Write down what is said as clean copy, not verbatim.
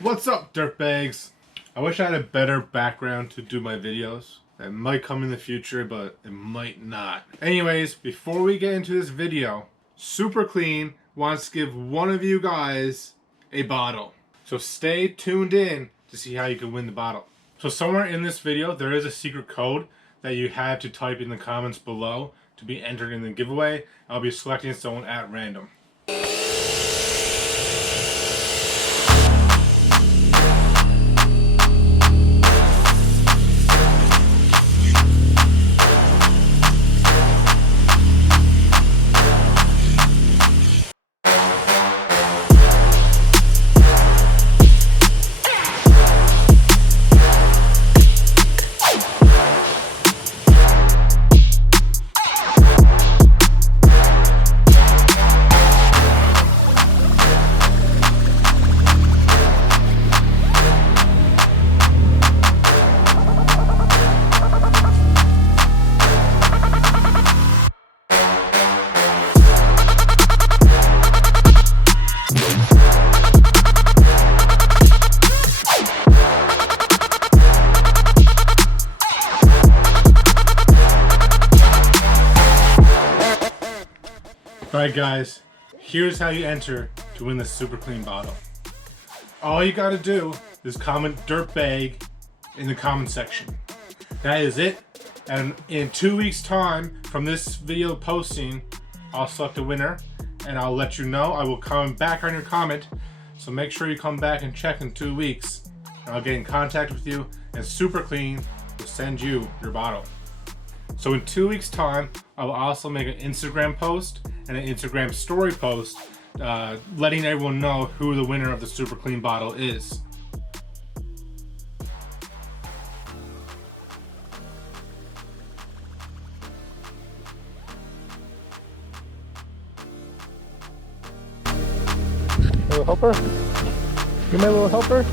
What's up, dirtbags? I wish I had a better background to do my videos. That might come in the future, but it might not. Anyways, before we get into this video, SuperClean wants to give one of you guys a bottle. So stay tuned in to see how you can win the bottle. So somewhere in this video, there is a secret code that you have to type in the comments below to be entered in the giveaway. I'll be selecting someone at random. Alright guys, here's how you enter to win the SuperClean bottle. All you gotta do is comment dirtbag in the comment section. That is it. And in 2 weeks time from this video posting, I'll select a winner and I'll let you know. I will comment back on your comment. So make sure you come back and check in 2 weeks. And I'll get in contact with you and SuperClean will send you your bottle. So in 2 weeks time, I will also make an Instagram post and an Instagram story post letting everyone know who the winner of the SuperClean bottle is. Little helper? You my little helper?